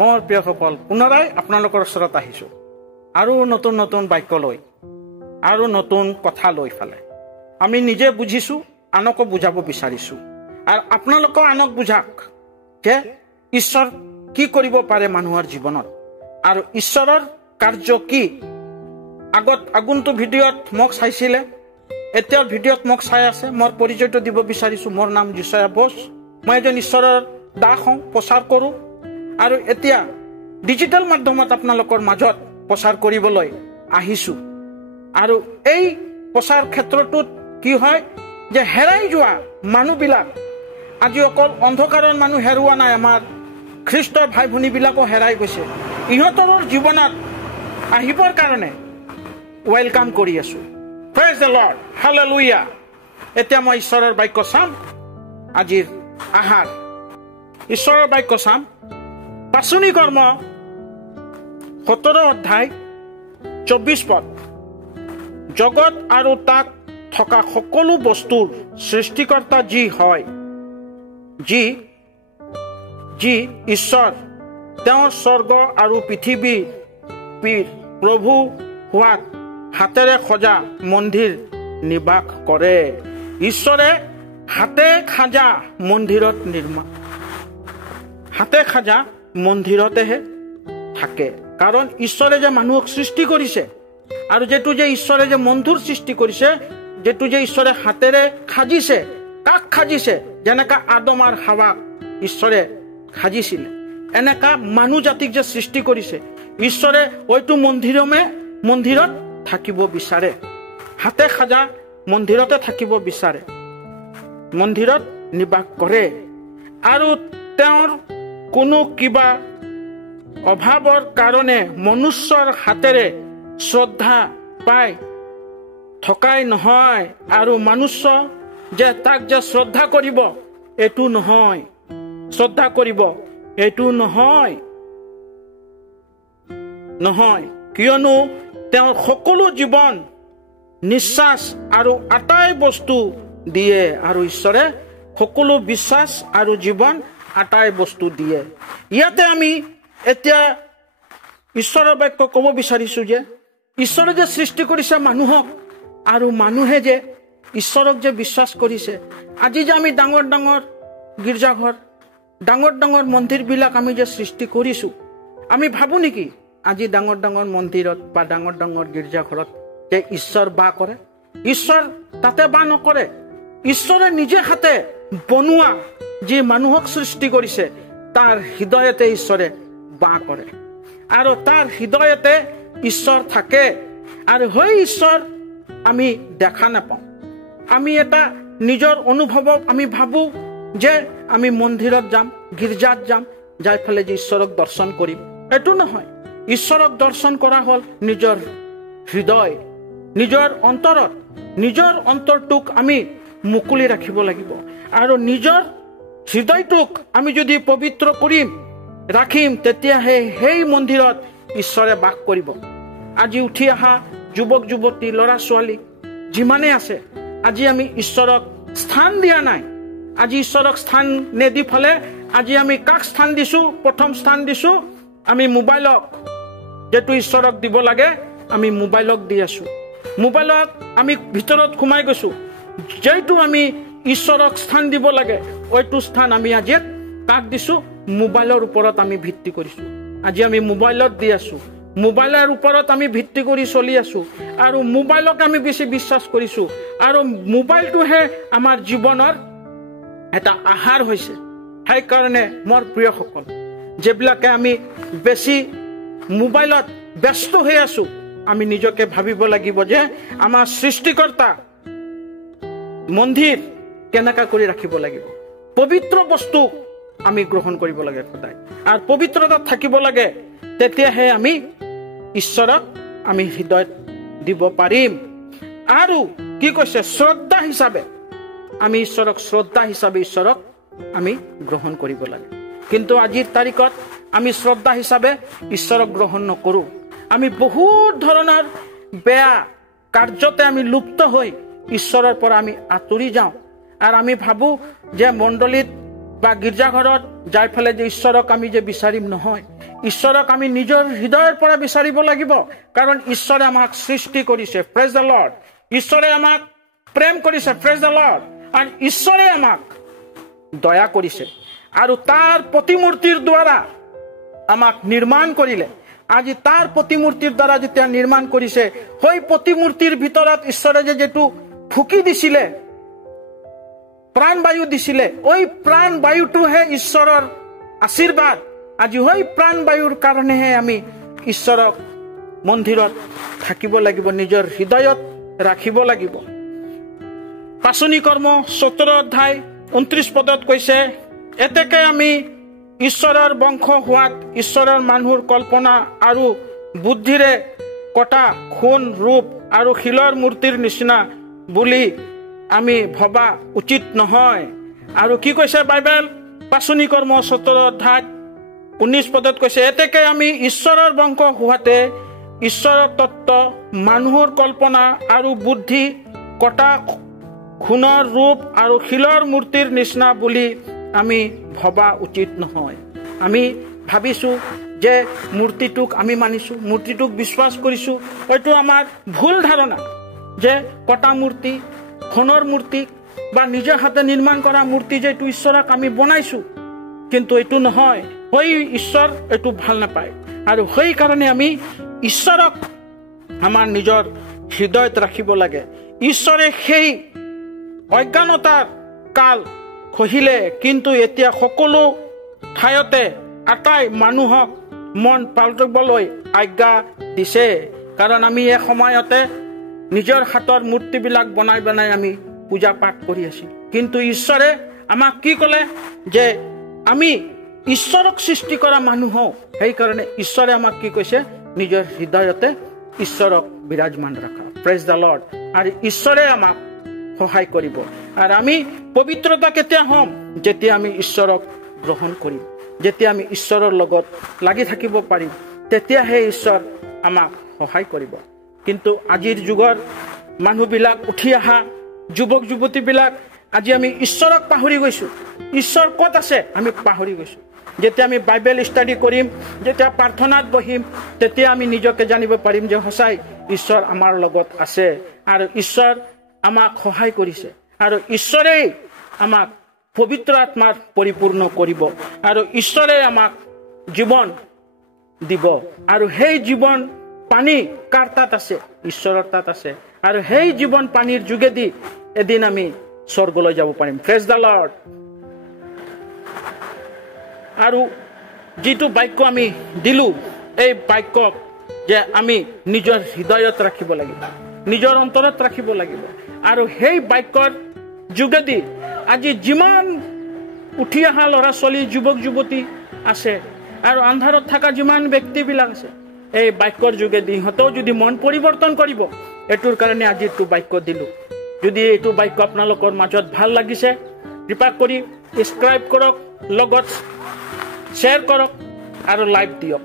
মোৰ প্ৰিয়সকল, পুনৰাই আপোনালোকৰ ওচৰত আহিছোঁ আৰু নতুন নতুন বাক্য লৈ আৰু নতুন কথা লৈ ফালে আমি নিজে বুজিছোঁ, আনকো বুজাব বিচাৰিছোঁ। আৰু আপোনালোকেও আনক বুজাক যে ঈশ্বৰ কি কৰিব পাৰে মানুহৰ জীৱনত আৰু ঈশ্বৰৰ কাৰ্য কি। আগন্তুক ভিডিঅ'ত মোক চাইছিলে, এতিয়াৰ ভিডিঅ'ত মোক চাই আছে। মই পৰিচয়টো দিব বিচাৰিছোঁ। মোৰ নাম যিচয়া বোস। মই এজন ঈশ্বৰৰ দাস হওঁ, প্ৰচাৰ কৰোঁ আৰু এতিয়া ডিজিটেল মাধ্যমত আপোনালোকৰ মাজত প্ৰচাৰ কৰিবলৈ আহিছোঁ। আৰু এই প্ৰচাৰ ক্ষেত্ৰটোত কি হয় যে হেৰাই যোৱা মানুহবিলাক, আজি অকল অন্ধকাৰৰ মানুহ হেৰুৱা নাই, আমাৰ খ্ৰীষ্টৰ ভাই ভনীবিলাকো হেৰাই গৈছে। ইহঁতৰ জীৱনত আহিবৰ কাৰণে ৱেলকাম কৰি আছোঁ। Praise the lord, hallelujah. এতিয়া মই ঈশ্বৰৰ বাক্য চাম। আজিৰ আহাৰ ঈশ্বৰৰ বাক্য চাম। পাচনি কৰ্ম 17 অধ্যায় 24 পদ। জগত আৰু তাক থকা সকলো বস্তুৰ সৃষ্টিকৰ্তা যি হয়, যি ঈশ্বৰ, তেওঁৰ স্বৰ্গ আৰু পৃথিৱীৰ প্ৰভু হোৱাত হাতেৰে সজা মন্দিৰ নিবাস কৰে। ঈশ্বৰে হাতে সাজা মন্দিৰত হাতে সাজা মন্দিৰতেহে থাকে। কাৰণ ঈশ্বৰে যে মানুহক সৃষ্টি কৰিছে আৰু যেটো যে ঈশ্বৰে যে মন্দিৰ সৃষ্টি কৰিছে, যেটো যে ঈশ্বৰে হাতেৰে সাজিছে, কাক সাজিছে? যেনেকা আদম আৰু হাৱাক ঈশ্বৰে সাজিছিলে, এনেকা মানুহ জাতিক যে সৃষ্টি কৰিছে ঈশ্বৰে, হয়তো মন্দিৰত থাকিব বিচাৰে। হাতে সাজা মন্দিৰতে থাকিব বিচাৰে, মন্দিৰত নিবাস কৰে। আৰু তেওঁৰ কোনো কিবা অভাৱৰ কাৰণে মনুষ্যৰ হাতেৰে শ্ৰদ্ধা পাই থকাই নহয়। আৰু মনুষ্য যে তাক যে শ্ৰদ্ধা কৰিব এইটো নহয়, শ্ৰদ্ধা কৰিব এইটো নহয়, কিয়নো তেওঁৰ সকলো জীৱন, নিশ্বাস আৰু আটাই বস্তু দিয়ে। আৰু ঈশ্বৰে সকলো বিশ্বাস আৰু জীৱন আটাই বস্তু দিয়ে। ইয়াতে আমি এতিয়া ঈশ্বৰৰ বাক্য ক'ব বিচাৰিছোঁ যে ঈশ্বৰে যে সৃষ্টি কৰিছে মানুহক, আৰু মানুহে যে ঈশ্বৰক যে বিশ্বাস কৰিছে। আজি যে আমি ডাঙৰ ডাঙৰ গীৰ্জাঘৰ, ডাঙৰ ডাঙৰ মন্দিৰবিলাক আমি যে সৃষ্টি কৰিছোঁ, আমি ভাবোঁ নেকি আজি ডাঙৰ ডাঙৰ মন্দিৰত বা ডাঙৰ ডাঙৰ গীৰ্জাঘৰত যে ঈশ্বৰ বাস কৰে? ঈশ্বৰ তাতে বাস নকৰে। ঈশ্বৰে নিজে হাতে বনোৱা যি মানুহক সৃষ্টি কৰিছে তাৰ হৃদয়তে ঈশ্বৰে বাস কৰে আৰু তাৰ হৃদয়তে ঈশ্বৰ থাকে। আৰু সেই ঈশ্বৰ আমি দেখা নাপাওঁ। আমি এটা নিজৰ অনুভৱক আমি ভাবোঁ যে আমি মন্দিৰত যাম, গীৰ্জাত যাম, যাই ফেলে যে ঈশ্বৰক দৰ্শন কৰিম। এইটো নহয়। ঈশ্বৰক দৰ্শন কৰা হ'ল নিজৰ হৃদয়, নিজৰ অন্তৰত। নিজৰ অন্তৰটোক আমি মুকলি ৰাখিব লাগিব আৰু নিজৰ হৃদয়টোক আমি যদি পবিত্ৰ ৰাখিম, তেতিয়াহে সেই মন্দিৰত ঈশ্বৰে বাস কৰিব। আজি উঠি অহা যুৱক যুৱতী, ল'ৰা ছোৱালী যিমানে আছে, আজি আমি ঈশ্বৰক স্থান দিয়া নাই। আজি ঈশ্বৰক স্থান নেদি ফালে আজি আমি কাক স্থান দিছোঁ? প্ৰথম স্থান দিছোঁ আমি মোবাইলক। যেটো ঈশ্বৰক দিব লাগে আমি মোবাইলক দি আছোঁ। মোবাইলক আমি ভিতৰত সোমাই গৈছোঁ। যেটো আমি ঈশ্বৰক স্থান দিব লাগে ওইটো স্থান আমি আজি কাক দিছোঁ? মোবাইলৰ ওপৰত আমি ভিত্তি কৰিছোঁ। আজি আমি মোবাইলত দি আছোঁ, মোবাইলৰ ওপৰত আমি ভিত্তি কৰি চলি আছোঁ আৰু মোবাইলক আমি বেছি বিশ্বাস কৰিছোঁ। আৰু মোবাইলটোহে আমাৰ জীৱনৰ এটা আহাৰ হৈছে। সেইকাৰণে মোৰ প্ৰিয়সকল, যিবিলাকে আমি বেছি মোবাইলত ব্যস্ত হৈ আছোঁ, আমি নিজকে ভাবিব লাগিব যে আমাৰ সৃষ্টিকৰ্তা মন্দিৰ কেনেকা কৰি ৰাখিব লাগিব। পবিত্ৰ বস্তু আমি গ্ৰহণ কৰিব লাগে সদায়, আৰু পবিত্ৰতাত থাকিব লাগে। তেতিয়াহে আমি ঈশ্বৰক আমি হৃদয়ত দিব পাৰিম। আৰু কি কৈছে? শ্ৰদ্ধা হিচাপে আমি ঈশ্বৰক ঈশ্বৰক আমি গ্ৰহণ কৰিব লাগে। কিন্তু আজিৰ তাৰিখত আমি শ্ৰদ্ধা হিচাপে ঈশ্বৰক গ্ৰহণ নকৰোঁ। আমি বহুত ধৰণৰ বেয়া কাৰ্যতে আমি লুপ্ত হৈ ঈশ্বৰৰ পৰা আমি আঁতৰি যাওঁ। আৰু আমি ভাবোঁ যে মণ্ডলীত বা গীৰ্জাঘৰত যাই ফেলে যে ঈশ্বৰক আমি যে বিচাৰিম, নহয়। ঈশ্বৰক আমি নিজৰ হৃদয়ৰ পৰা বিচাৰিব লাগিব, কাৰণ ঈশ্বৰে আমাক সৃষ্টি কৰিছে। Praise the lord. ঈশ্বৰে আমাক প্ৰেম কৰিছে। Praise the lord. আৰু ঈশ্বৰে আমাক দয়া কৰিছে আৰু তাৰ প্ৰতিমূৰ্তিৰ দ্বাৰা আমাক নিৰ্মাণ কৰিলে। আজি তাৰ প্ৰতিমূৰ্তিৰ দ্বাৰা যেতিয়া নিৰ্মাণ কৰিছে, সেই প্ৰতিমূৰ্তিৰ ভিতৰত ঈশ্বৰে যেটো ফুকি দিছিলে, প্ৰাণবায়ু দিছিলে, ওই প্ৰাণবায়ুটোহে ঈশ্বৰৰ আশীৰ্বাদ। আজি সেই প্ৰাণবায়ুৰ কাৰণেহে আমি ঈশ্বৰক মন্দিৰত থাকিব লাগিব, নিজৰ হৃদয়ত ৰাখিব লাগিব। পাচনি কৰ্ম 17 অধ্যায় 29 পদত কৈছে, এতেকে আমি ঈশ্বৰৰ বংশ হোৱাত ঈশ্বৰৰ মানুহৰ কল্পনা আৰু বুদ্ধিৰে কটা সোণ ৰূপ আৰু শিলৰ মূৰ্তিৰ নিচিনা বুলি আমি ভবা উচিত নহয়। আৰু কি কৈছে বাইবেল? পাচনি কৰ্ম 17 অধ্যায় 19 পদত কৈছে, এতেকে আমি ঈশ্বৰৰ বংশ হোৱাতে ঈশ্বৰৰ তত্ত্ব মানুহৰ কল্পনা আৰু বুদ্ধি কটা সোণৰ ৰূপ আৰু শিলৰ মূৰ্তিৰ নিচিনা বুলি আমি ভবা উচিত নহয়। আমি ভাবিছো যে মূৰ্তিটোক আমি মানিছো, মূৰ্তিটোক বিশ্বাস কৰিছো। হয়তো আমাৰ ভুল ধাৰণা যে কটা মূৰ্তি, সোণৰ মূৰ্তি বা নিজৰ হাতে নিৰ্মাণ কৰা মূৰ্তি যেটো ঈশ্বৰক আমি বনাইছো, কিন্তু এইটো নহয়। সেই ঈশ্বৰ এইটো ভাল নাপায়। আৰু সেই কাৰণে আমি ঈশ্বৰক আমাৰ নিজৰ হৃদয়ত ৰাখিব লাগে। ঈশ্বৰে সেই অজ্ঞানতাৰ কাল খহিলে, কিন্তু এতিয়া সকলো ঠাইতে আটাই মানুহক মন পালটিবলৈ আজ্ঞা দিছে। কাৰণ আমি এই সময়তে নিজৰ হাতৰ মূৰ্তিবিলাক বনাই বনাই আমি পূজা পাঠ কৰি আছো। কিন্তু ঈশ্বৰে আমাক কি ক'লে? যে আমি ঈশ্বৰক সৃষ্টি কৰা মানুহ হওঁ। সেইকাৰণে ঈশ্বৰে আমাক কি কৈছে? নিজৰ হৃদয়তে ঈশ্বৰক বিৰাজমান ৰাখা। Praise the lord. আৰু ঈশ্বৰে আমাক সহায় কৰিব। আৰু আমি পবিত্ৰতা কেতিয়া হ'ম? যেতিয়া আমি ঈশ্বৰক গ্ৰহণ কৰিম, যেতিয়া আমি ঈশ্বৰৰ লগত লাগি থাকিব পাৰিম, তেতিয়াহে ঈশ্বৰ আমাক সহায় কৰিব। কিন্তু আজিৰ যুগৰ মানুহবিলাক, উঠি অহা যুৱক যুৱতীবিলাক, আজি আমি ঈশ্বৰক পাহৰি গৈছো। ঈশ্বৰ ক'ত আছে আমি পাহৰি গৈছো। যেতিয়া আমি বাইবেল ষ্টাডি কৰিম, যেতিয়া প্ৰাৰ্থনাত বহিম, তেতিয়া আমি নিজকে জানিব পাৰিম যে সঁচাই ঈশ্বৰ আমাৰ লগত আছে আৰু ঈশ্বৰ আমাক সহায় কৰিছে। আৰু ঈশ্বৰেই আমাক পবিত্ৰ আত্মাৰ পৰিপূৰ্ণ কৰিব আৰু ঈশ্বৰে আমাক জীৱন দিব। আৰু সেই জীৱন পানী কাৰ তাত আছে? ঈশ্বৰৰ তাত আছে। আৰু সেই জীৱন পানীৰ যোগেদি এদিন আমি স্বৰ্গলৈ যাব পাৰিম। Praise the lord. আৰু যিটো বাক্য আমি দিলো, এই বাক্যক যে আমি নিজৰ হৃদয়ত ৰাখিব লাগিব, নিজৰ অন্তৰত ৰাখিব লাগিব। আৰু সেই বাক্যৰ যোগেদি আজি যিমান উঠি অহা ল'ৰা ছোৱালী, যুৱক যুৱতী আছে আৰু আন্ধাৰত থকা যিমান ব্যক্তিবিলাক আছে, এই বাক্যৰ যোগেদি সিহঁতেও যদি মন পৰিৱৰ্তন কৰিব, এইটোৰ কাৰণে আজি এইটো বাক্য দিলো। যদি এইটো বাক্য আপোনালোকৰ মাজত ভাল লাগিছে, কৃপা কৰি সাবস্ক্ৰাইব কৰক, লগত শ্বেয়াৰ কৰক আৰু লাইক দিয়ক।